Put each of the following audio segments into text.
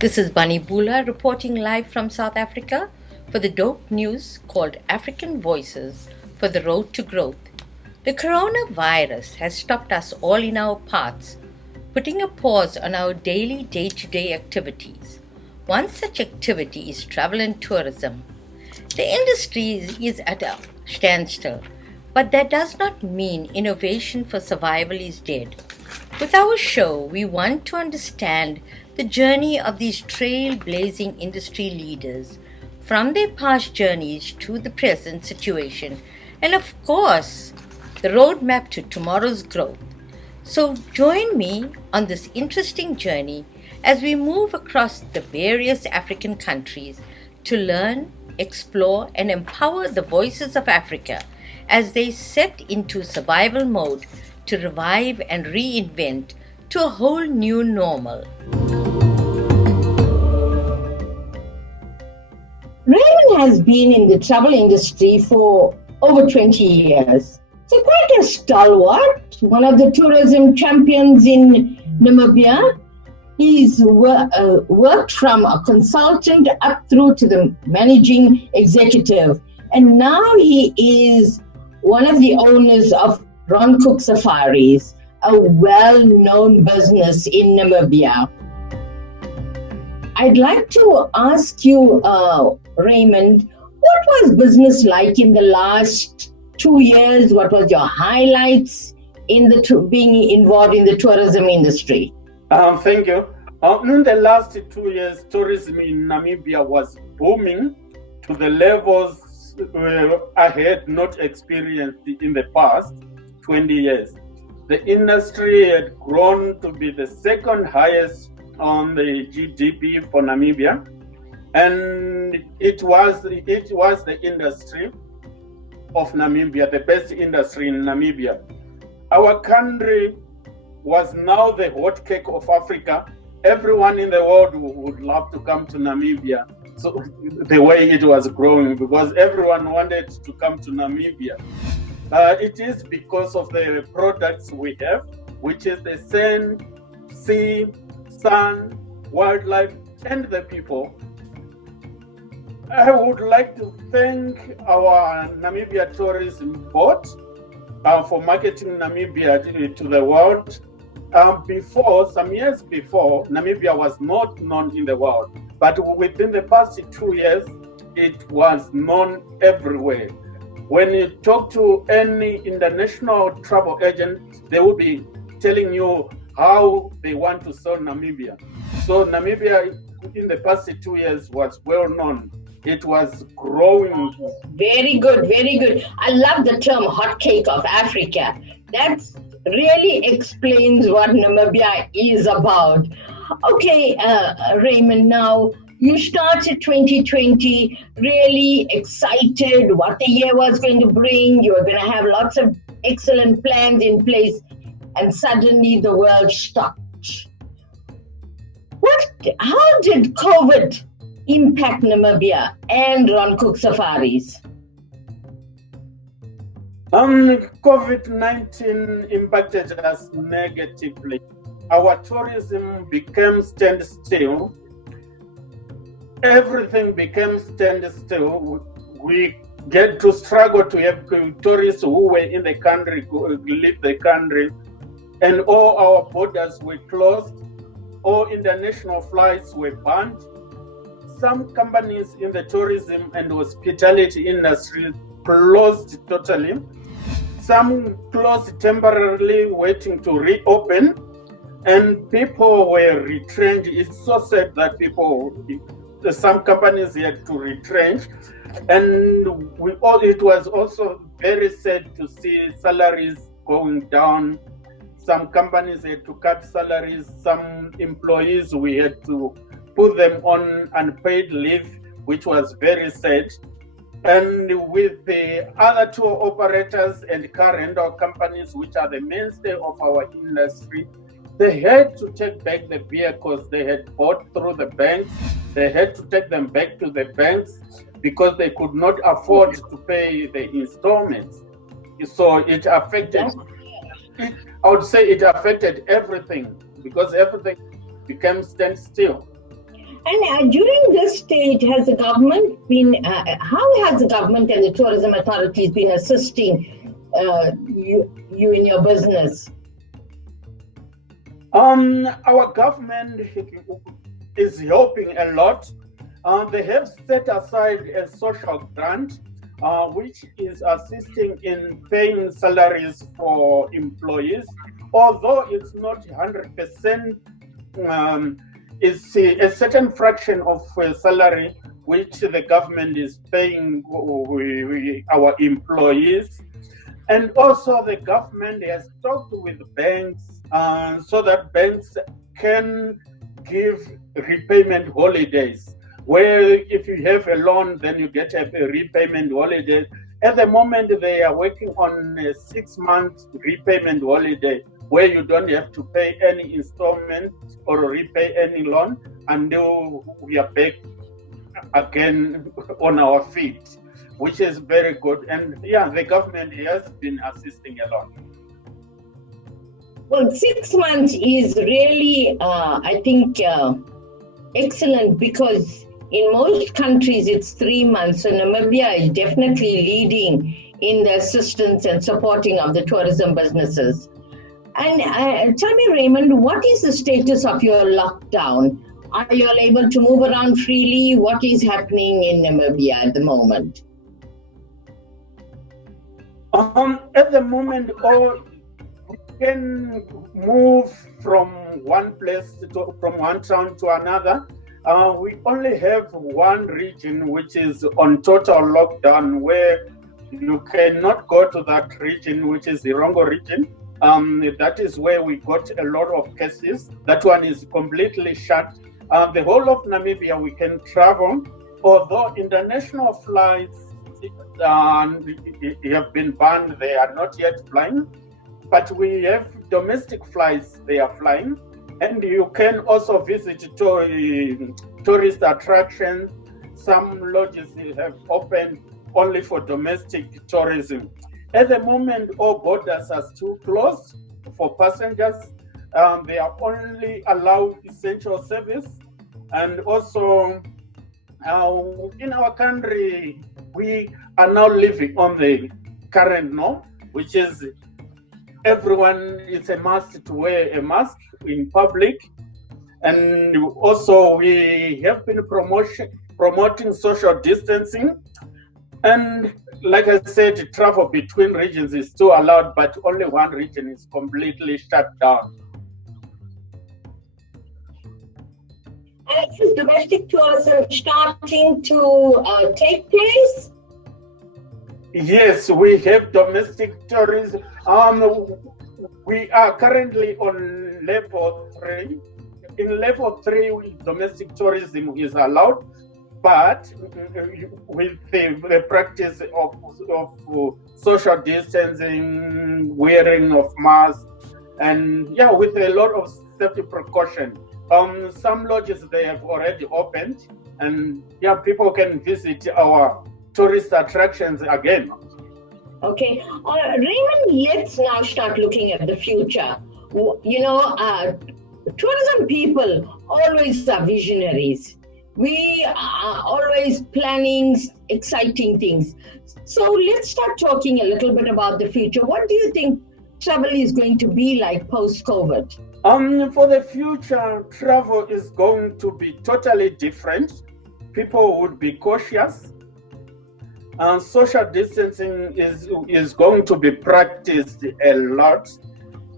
This is Bunny Bhoola reporting live from South Africa for the dope news called African Voices for the Road to Growth. The coronavirus has stopped us all in our paths, putting a pause on our daily day-to-day activities. One such activity is travel and tourism. The industry is at a standstill, but that does not mean innovation for survival is dead. With our show, we want to understand the journey of these trailblazing industry leaders, from their past journeys to the present situation, and of course, the roadmap to tomorrow's growth. So join me on this interesting journey as we move across the various African countries to learn, explore, and empower the voices of Africa as they set into survival mode to revive and reinvent to a whole new normal. Raymond has been in the travel industry for over 20 years. So quite a stalwart, one of the tourism champions in Namibia. He's worked from a consultant up through to the managing executive. And now he is one of the owners of Roncook Safaris, a well-known business in Namibia. I'd like to ask you, Raymond, what was business like in the last 2 years? What was your highlights in the being involved in the tourism industry? Thank you. In the last 2 years, tourism in Namibia was booming to the levels I had not experienced in the past 20 years. The industry had grown to be the second highest on the GDP for Namibia, and it was the industry of Namibia, the best industry in Namibia. Our country was now the hot cake of Africa. Everyone in the world would love to come to Namibia. So the way it was growing, because everyone wanted to come to Namibia. It is because of the products we have, which is the sand, sea, sun, wildlife, and the people. I would like to thank our Namibia Tourism Board for marketing Namibia to the world. Some years before, Namibia was not known in the world, but within the past 2 years, it was known everywhere. When you talk to any international travel agent, they will be telling you how they want to sell Namibia. So Namibia in the past 2 years was well known. It was growing. Very good, very good. I love the term hot cake of Africa. That really explains what Namibia is about. Okay, Raymond, now you started 2020 really excited what the year was going to bring. You were going to have lots of excellent plans in place, and suddenly the world stopped. How did COVID impact Namibia and Roncook Safaris? COVID-19 impacted us negatively. Our tourism became standstill. Everything became standstill. We get to struggle to have tourists who were in the country leave the country, and all our borders were closed. All international flights were banned. Some companies in the tourism and hospitality industry closed totally. Some closed temporarily, waiting to reopen, and people were retrenched. It's so sad that some companies had to retrench, and it was also very sad to see salaries going down. Some companies had to cut salaries. Some employees, we had to put them on unpaid leave, which was very sad. And with the other tour operators and car rental companies, which are the mainstay of our industry, they had to take back the vehicles they had bought through the banks. They had to take them back to the banks because they could not afford to pay the installments. So it affected, I would say it affected everything, because everything became standstill. And during this stage, has the government been, how has the government and the tourism authorities been assisting you in your business? Our government is helping a lot. They have set aside a social grant, which is assisting in paying salaries for employees. Although it's not 100%, it's a certain fraction of salary which the government is paying our employees. And also the government has talked with banks so that banks can give repayment holidays, where if you have a loan, then you get a repayment holiday. At the moment, they are working on a 6-month repayment holiday, where you don't have to pay any installment or repay any loan until we are back again on our feet, which is very good. And yeah, the government has been assisting a lot. Well, 6 months is really, I think, excellent, because in most countries it's 3 months. So Namibia is definitely leading in the assistance and supporting of the tourism businesses. And tell me, Raymond, what is the status of your lockdown? Are you all able to move around freely? What is happening in Namibia at the moment? At the moment, we can move from one place from one town to another. We only have one region which is on total lockdown, where you cannot go to that region, which is the Roncook region. That is where we got a lot of cases. That one is completely shut. The whole of Namibia, we can travel, although international flights have been banned. They are not yet flying, but we have domestic flights, they are flying. And you can also visit tourist attractions. Some lodges have opened only for domestic tourism. At the moment, all borders are still closed for passengers. They are only allowed essential service. And also, in our country, we are now living on the current norm, which is everyone, it's a must to wear a mask in public. And also, we have been promoting social distancing. And like I said, travel between regions is still allowed, but only one region is completely shut down. Is domestic tourism starting to take place? Yes, we have domestic tourism. We are currently on level 3. In level 3, domestic tourism is allowed, but with the practice of social distancing, wearing of masks, and yeah, with a lot of safety precaution. Some lodges, they have already opened, and yeah, people can visit our tourist attractions again. Okay, Raymond, let's now start looking at the future. You know, tourism people always are visionaries. We are always planning exciting things. So let's start talking a little bit about the future. What do you think travel is going to be like post-COVID? For the future, travel is going to be totally different. People would be cautious. Social distancing is going to be practiced a lot.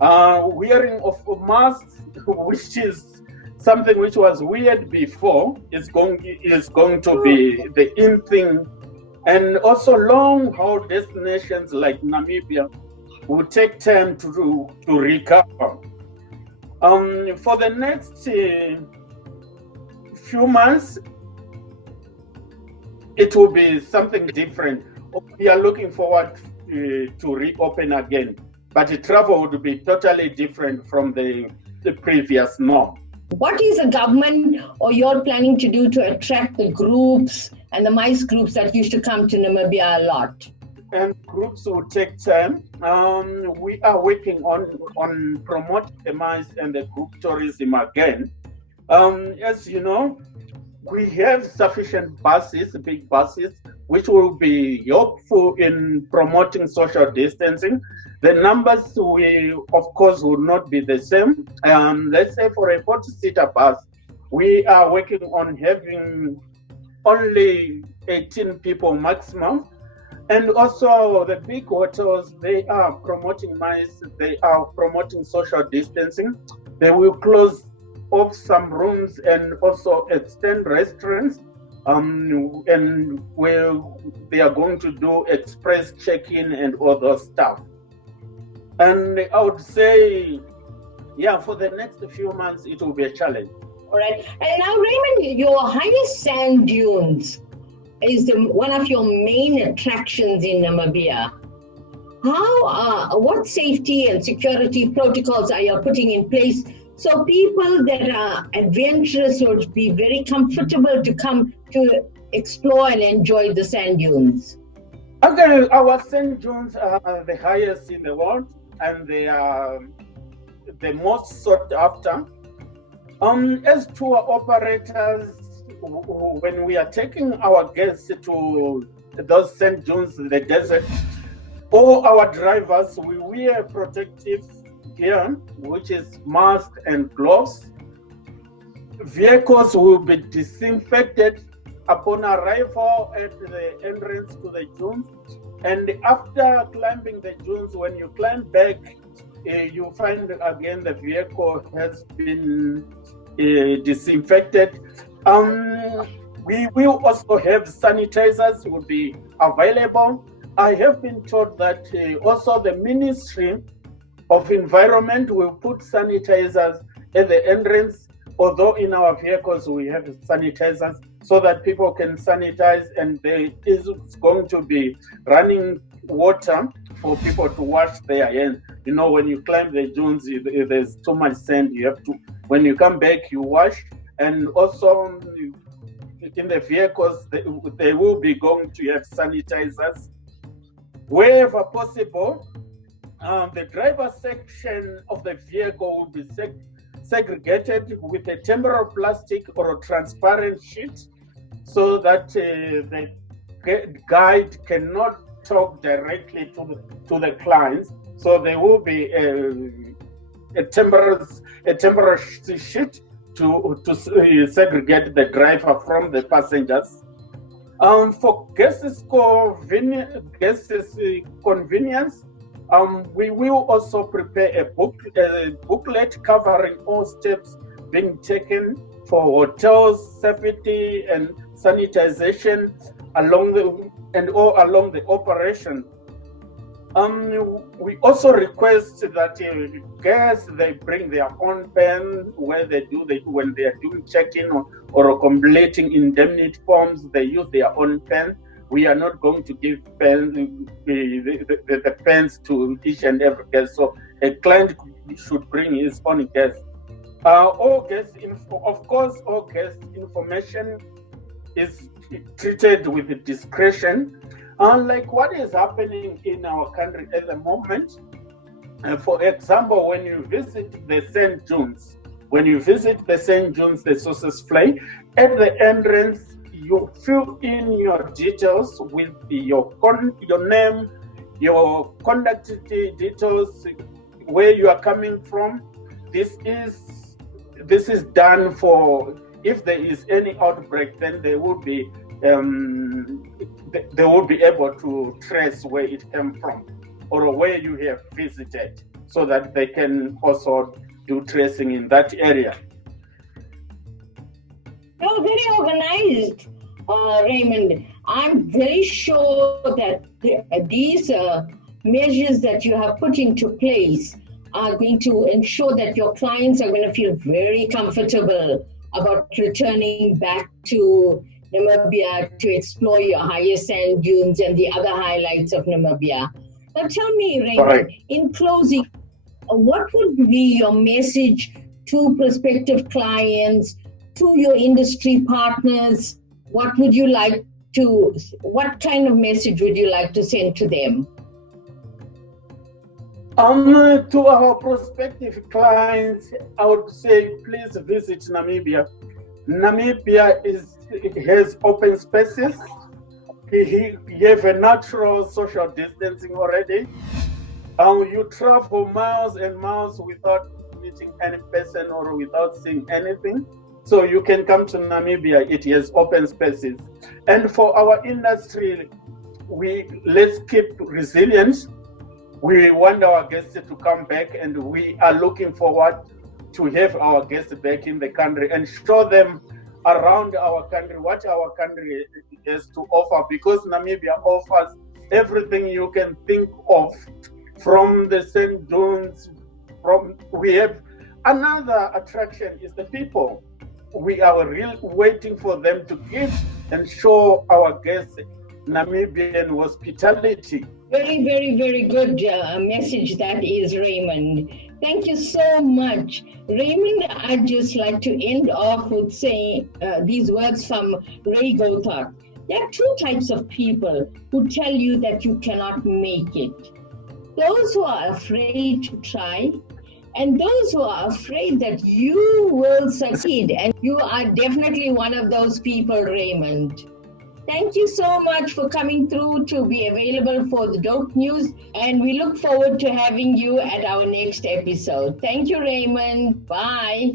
Wearing of masks, which is something which was weird before, is going to be the in thing. And also long-haul destinations like Namibia will take time to recover. For the next few months, it will be something different. We are looking forward to reopen again, but the travel would be totally different from the previous norm. What is the government or you're planning to do to attract the groups and the MICE groups that used to come to Namibia a lot? And groups will take time. We are working on promoting the MICE and the group tourism again. As you know, we have sufficient buses, big buses, which will be helpful in promoting social distancing. The numbers of course, will not be the same. Let's say for a 40-seater bus, we are working on having only 18 people maximum. And also the big hotels, they are promoting mice, they are promoting social distancing. They will close off some rooms and also extend restaurants. And they are going to do express check-in and all those stuff. And I would say, for the next few months, it will be a challenge. All right. And now, Raymond, your highest sand dunes is one of your main attractions in Namibia. What safety and security protocols are you putting in place so people that are adventurous would be very comfortable to come to explore and enjoy the sand dunes? Okay, our sand dunes are the highest in the world, and they are the most sought after. As tour operators, when we are taking our guests to those sand dunes, the desert, all our drivers, we wear protective gear, which is mask and gloves. Vehicles will be disinfected upon arrival at the entrance to the dunes. And after climbing the dunes, when you climb back, you find again the vehicle has been disinfected. We will also have sanitizers will be available. I have been told that also the Ministry of Environment will put sanitizers at the entrance, although in our vehicles we have sanitizers so that people can sanitize, and there is going to be running water for people to wash their hands. You know, when you climb the dunes, there's too much sand. You have to, when you come back, you wash. And also in the vehicles, they will be going to have sanitizers. Wherever possible, the driver section of the vehicle will be segregated with a temporary plastic or a transparent sheet so that the guide cannot talk directly to the clients. So there will be a temporary sheet to segregate the driver from the passengers. For guests' convenience, we will also prepare a booklet covering all steps being taken for hotels, safety and sanitization along the operation. We also request that guests they bring their own pen when they are doing check-in or completing indemnity forms. They use their own pen. We are not going to give the pens to each and every guest. So a client should bring his own guest. All guest information is treated with discretion. Unlike what is happening in our country at the moment, for example, when you visit the sand dunes, the sources fly, at the entrance, you fill in your details with your name, your contact details, where you are coming from. This is done for if there is any outbreak, then they will be able to trace where it came from or where you have visited, so that they can also do tracing in that area. You're very organized, Raymond. I'm very sure that these measures that you have put into place are going to ensure that your clients are going to feel very comfortable about returning back to Namibia to explore your higher sand dunes and the other highlights of Namibia. Now tell me, Raymond, in closing, what would be your message to prospective clients, to your industry partners? What kind of message would you like to send to them? To our prospective clients, I would say please visit Namibia. Namibia has open spaces. He have a natural social distancing already. You travel miles and miles without meeting any person or without seeing anything. So you can come to Namibia, it has open spaces. And for our industry, let's keep resilient. We want our guests to come back, and we are looking forward to have our guests back in the country and show them around our country what our country has to offer, because Namibia offers everything you can think of, from the sand dunes. We have another attraction is the people. We are really waiting for them to give and show our guests Namibian hospitality. Very, very, very good message that is, Raymond. Thank you so much. Raymond, I'd just like to end off with saying these words from Ray Gothard. There are two types of people who tell you that you cannot make it. Those who are afraid to try, and those who are afraid that you will succeed. And you are definitely one of those people, Raymond. Thank you so much for coming through to be available for the Dope News, and we look forward to having you at our next episode. Thank you, Raymond. Bye.